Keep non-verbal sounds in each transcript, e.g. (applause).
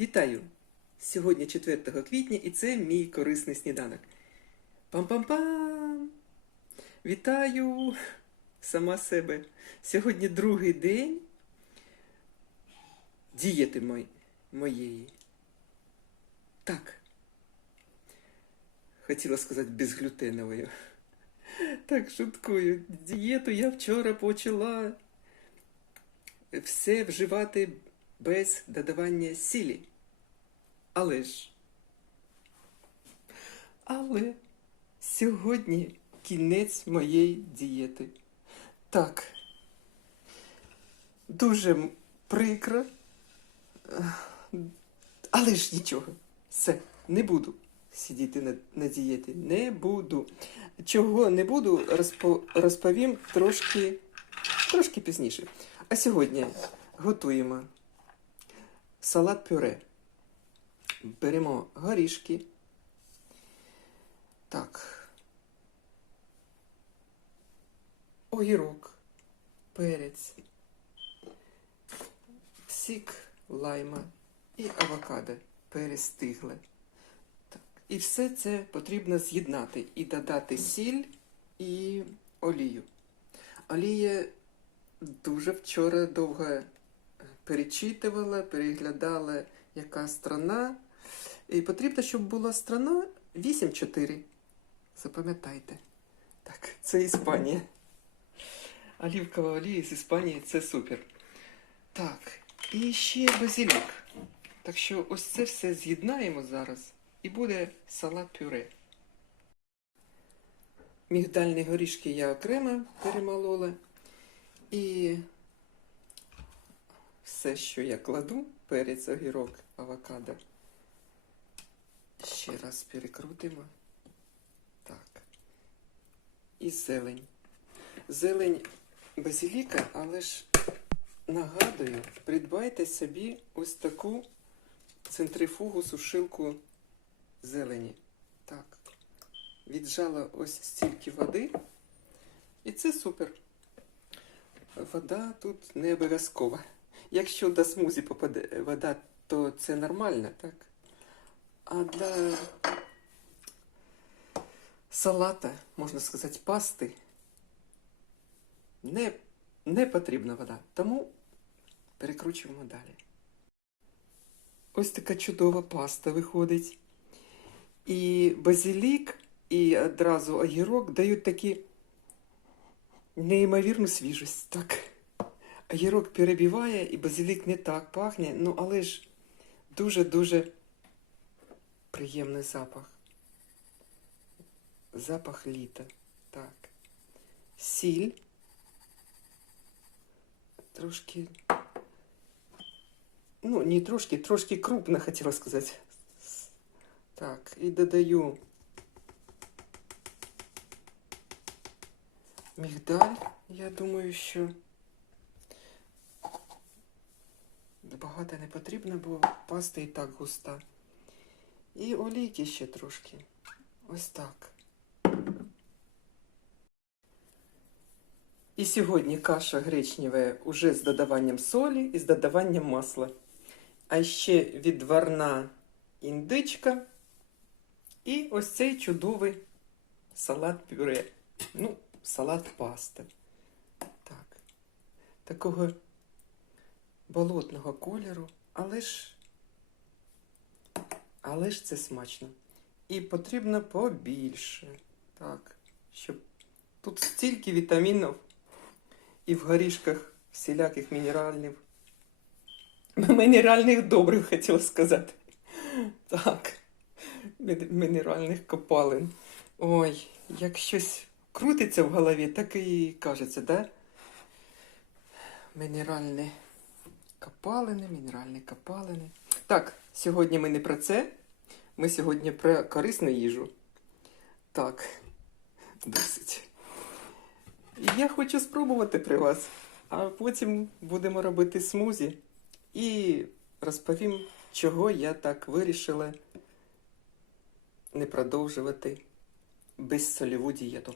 Вітаю! Сьогодні 4 квітня і це мій корисний сніданок. Пам-пам-пам! Вітаю сама себе. Сьогодні другий день дієти мой- моєї. Так. Хотіла сказати безглютеновою. Так, шуткую. Дієту я вчора почала все вживати без додавання сілі. Але ж. Але сьогодні кінець моєї дієти. Так. Дуже прикро. Але ж нічого. Все, не буду сидіти на, на дієті. Не буду. Чого не буду, розпо, розповім трошки, трошки пізніше. А сьогодні готуємо салат пюре. Беремо горішки. Так. Огірок, перець, сік лайма і авокадо перестигле. Так. І все це потрібно з'єднати і додати сіль і олію. Олія дуже вчора довго перечитувала, переглядала, яка страна. І потрібно, щоб була страна 8-4. Запам'ятайте. Так, це Іспанія. Олівкова олія з Іспанії це супер. Так, і ще базилік. Так що ось це все з'єднаємо зараз і буде салат пюре. Мігдальні горішки я окремо перемолола. І все, що я кладу, перець, огірок, авокадо. Ще раз перекрутимо. Так. І зелень. Зелень базиліка, але ж нагадую, придбайте собі ось таку центрифугу сушилку зелені. Так. Віджала ось стільки води. І це супер. Вода тут не обов'язкова. Якщо до смузі попаде вода, то це нормально, так? А для салата, можна сказати, пасти, не, не потрібна вода. Тому перекручуємо далі. Ось така чудова паста виходить. І базилік, і одразу огірок дають такі неймовірну свіжість. Так. Огірок перебиває, і базилік не так пахне, ну але ж дуже-дуже приємний запах. Запах літа. Так. Сіль. Трошки. Ну, не трошки, трошки крупно хотіла сказати. Так, і додаю мігдаль. Я думаю, що багато не потрібно, бо паста і так густа. І олійки ще трошки. Ось так. І сьогодні каша гречнева уже з додаванням солі і з додаванням масла. А ще відварна індичка. І ось цей чудовий салат пюре. Ну, салат паста. Так. Такого болотного кольору, але ж. Але ж це смачно. І потрібно побільше. Так, щоб тут стільки вітамінів і в горішках всіляких мінеральних. (laughs) Мінеральних добрив, хотіла сказати. Так. Мінеральних копалин. Ой, як щось крутиться в голові, так і кажеться, да? Мінеральні копалини, мінеральні копалини. Так, сьогодні ми не про це. Ми сьогодні про корисну їжу. Так, досить. Я хочу спробувати при вас, а потім будемо робити смузі і розповім, чого я так вирішила не продовжувати безсольову дієту.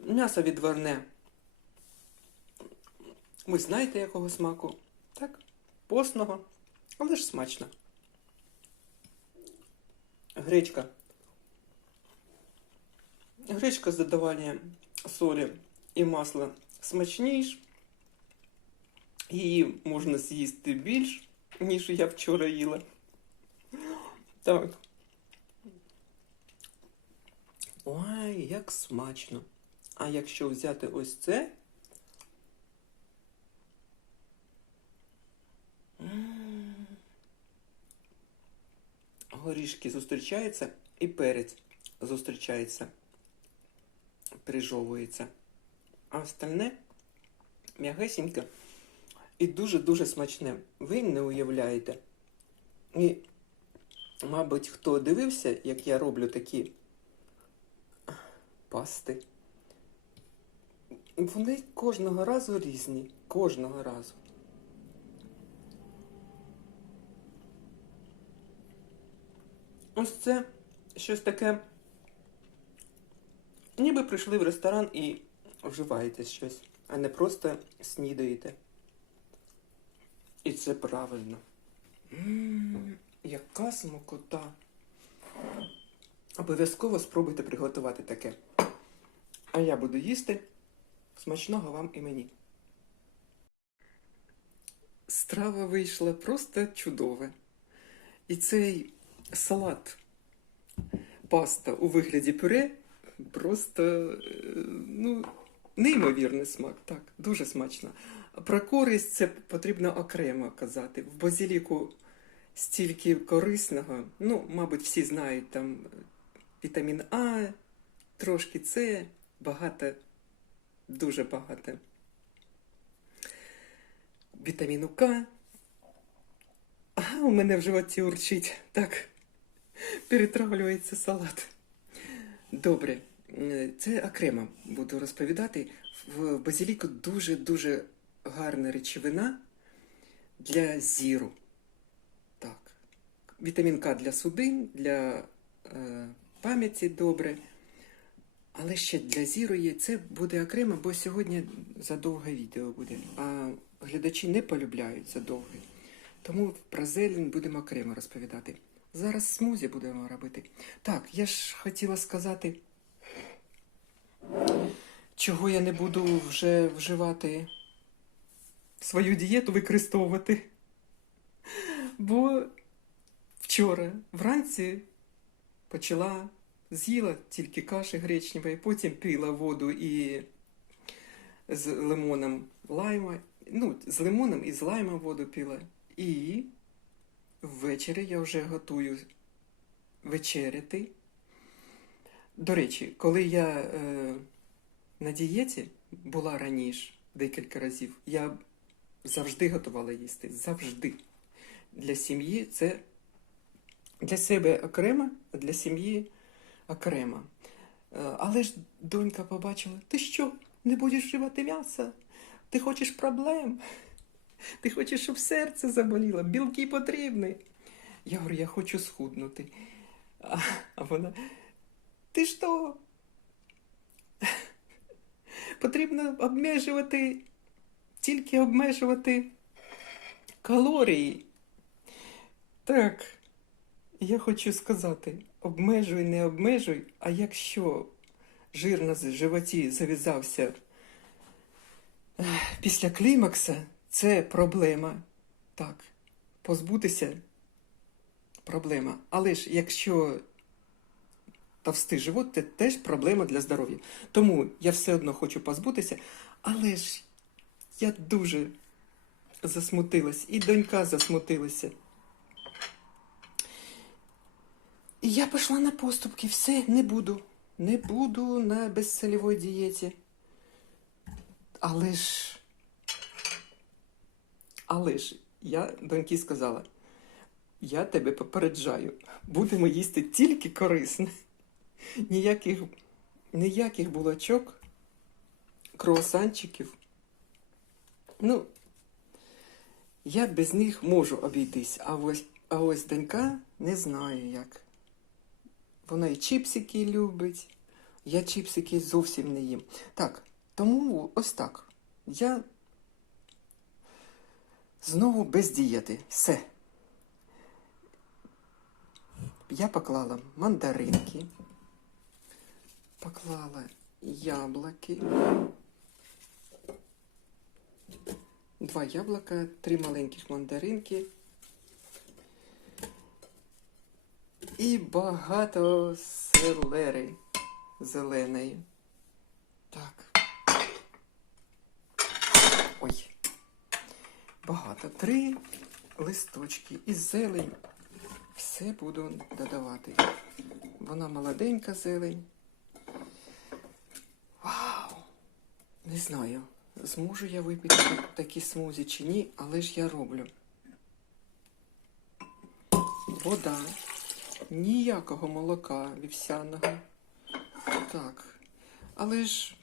М'ясо відварне. Ви знаєте, якого смаку? Так? постного, але ж смачно. Гречка. Гречка з додаванням солі і масла смачніш. Її можна з'їсти більш, ніж я вчора їла. Так. Ой, як смачно. А якщо взяти ось це. Горішки зустрічаються і перець зустрічається, прижовується. А остальне м'ягесеньке і дуже-дуже смачне. Ви не уявляєте. І, мабуть, хто дивився, як я роблю такі пасти. Вони кожного разу різні. Кожного разу. Ось це щось таке. Ніби прийшли в ресторан і вживаєте щось, а не просто снідаєте. І це правильно. Яка смакота. Обов'язково спробуйте приготувати таке. А я буду їсти. Смачного вам і мені. Страва вийшла просто чудова. І цей салат, паста у вигляді пюре просто е, ну, неймовірний смак. Так, дуже смачно. Про користь це потрібно окремо казати. В базиліку стільки корисного. Ну, мабуть, всі знають там вітамін А, трошки С, багато, дуже багато. Вітаміну К. А у мене в животі урчить. Так, перетравлюється салат. Добре, е, це окремо буду розповідати. В базиліку дуже-дуже гарна речовина для зіру. Так. Вітамін К для судин, для е, пам'яті добре. Але ще для зіру є. Це буде окремо, бо сьогодні задовге відео буде. А глядачі не полюбляють задовге. Тому про зелень будемо окремо розповідати. Зараз смузі будемо робити. Так, я ж хотіла сказати, чого я не буду вже вживати свою дієту використовувати. Бо вчора вранці почала з'їла тільки каші гречневої, потім пила воду і з лимоном лайма. Ну, з лимоном і з лаймом воду пила. І ввечері я вже готую вечеряти. До речі, коли я е, на дієті була раніше декілька разів, я завжди готувала їсти. Завжди. Для сім'ї це для себе окремо, а для сім'ї окремо. Е, Але ж донька побачила, ти що, не будеш вживати м'ясо? Ти хочеш проблем? Ти хочеш, щоб серце заболіло, білки потрібні. Я говорю, я хочу схуднути. А, а вона, ти що? Потрібно обмежувати, тільки обмежувати калорії. Так, я хочу сказати, обмежуй, не обмежуй, а якщо жир на животі зав'язався після клімакса, це проблема. Так, позбутися проблема. Але ж якщо товстий живот, це теж проблема для здоров'я. Тому я все одно хочу позбутися, але ж я дуже засмутилась, і донька засмутилася. І я пішла на поступки, все, не буду. Не буду на безсолівій дієті. Але ж. Але ж, я доньки сказала, я тебе попереджаю, будемо їсти тільки корисне. Ніяких, ніяких булочок, круасанчиків. Ну, я без них можу обійтись, а ось, а ось донька не знаю як. Вона і чіпсики любить. Я чіпсики зовсім не їм. Так, тому ось так. Я Знову без дієти. Все. Я поклала мандаринки, поклала яблуки. Два яблука, три маленьких мандаринки. І багато селери зеленої. Так. Ой. Багато. Три листочки і зелень. Все буду додавати. Вона молоденька зелень. Вау! Не знаю, зможу я випити такі смузі чи ні, але ж я роблю. Вода. Ніякого молока вівсяного. Так. Але ж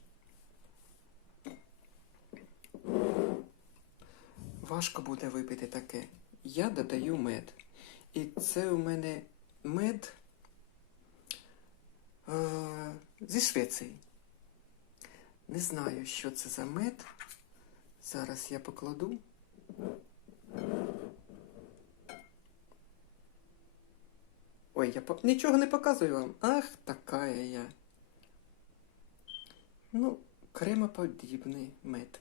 важко буде випити таке. Я додаю мед. І це у мене мед е- зі Швеції. Не знаю, що це за мед. Зараз я покладу. Ой, я по... нічого не показую вам. Ах, така я. Ну, кремоподібний мед.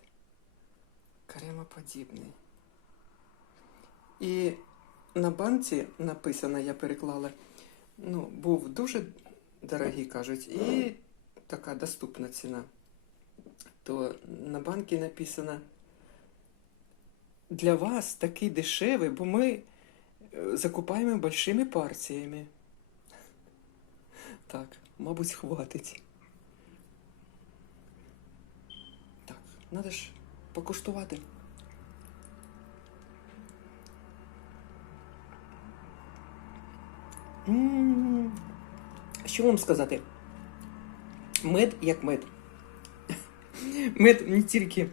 Кремоподібний. І на банці написано, я переклала, ну, був дуже дорогий, кажуть, і така доступна ціна. То на банці написано для вас такий дешевий, бо ми е, закупаємо большими партіями. (laughs) Так, мабуть, хватить. Так, треба ж покуштувати. Що вам сказати? Мед як мед. (laughs) Мед не тільки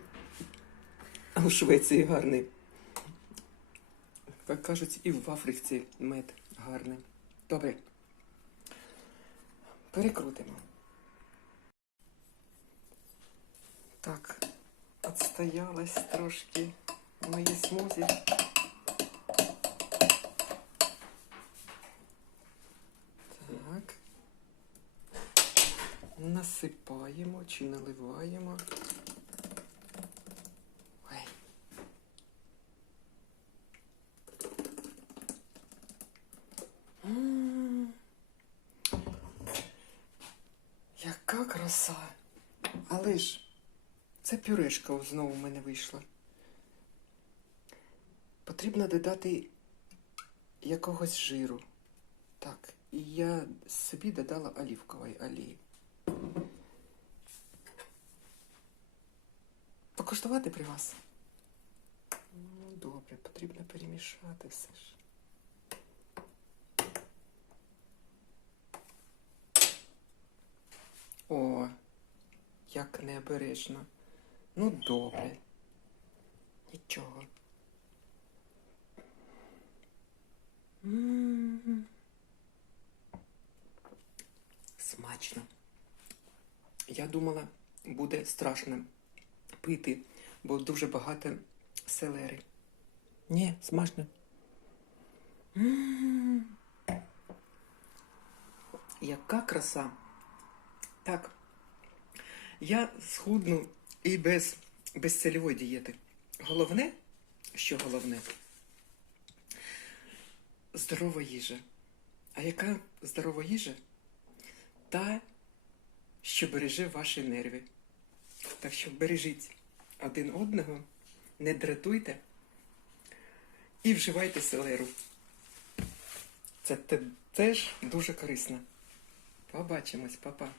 у Швеції гарний. Як кажуть, і в Африці мед гарний. Добре. Перекрутимо. Так, отстоялось трошки мої смузі. Так. Насипаємо чи наливаємо. Ой. М. Яка краса. Але ж це пюрешка знову в мене вийшла. Потрібно додати якогось жиру. Так, і я собі додала олівкової олії. Покуштувати при вас? Ну, добре, потрібно перемішати все ж. О, як необережно. Ну, добре. Нічого. М. Смачно. Я думала, буде страшно пити, бо дуже багато селери. Ні, смачно. М. Яка краса. Так. Я схудну і без, цільової дієти. Головне, що головне? Здорова їжа. А яка здорова їжа? Та, що береже ваші нерви. Так що бережіть один одного, не дратуйте і вживайте селеру. Це теж дуже корисно. Побачимось, папа.